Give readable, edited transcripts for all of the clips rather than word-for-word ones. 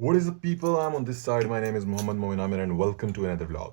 What is up people, I'm on this side. My name is Mohammad Moin Amir and welcome to another vlog.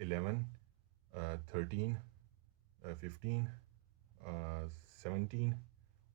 11 13 15 17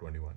21.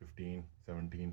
15 17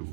2.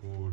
4,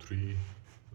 3,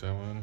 7,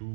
2.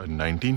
19.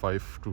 5 to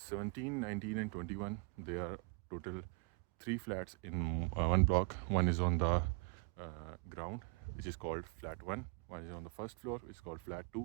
17, 19 and 21 there are total 3 flats in one block. One is on the ground which is called flat 1. One is on the first floor which is called flat 2.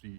3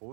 4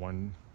1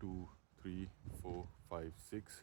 2 3 4 5 6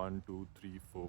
1 2 3 4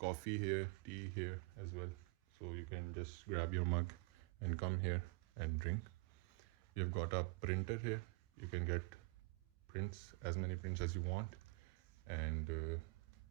coffee here, tea here as well, so you can just grab your mug and come here and drink. You've got a printer here, you can get prints, as many prints as you want. And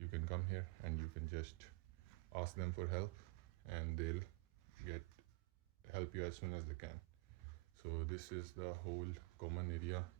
you can come here and you can just ask them for help and they'll help you as soon as they can. So this is the whole common area.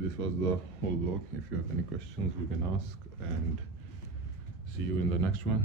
this was the whole vlog. If you have any questions you can ask, and see you in the next one.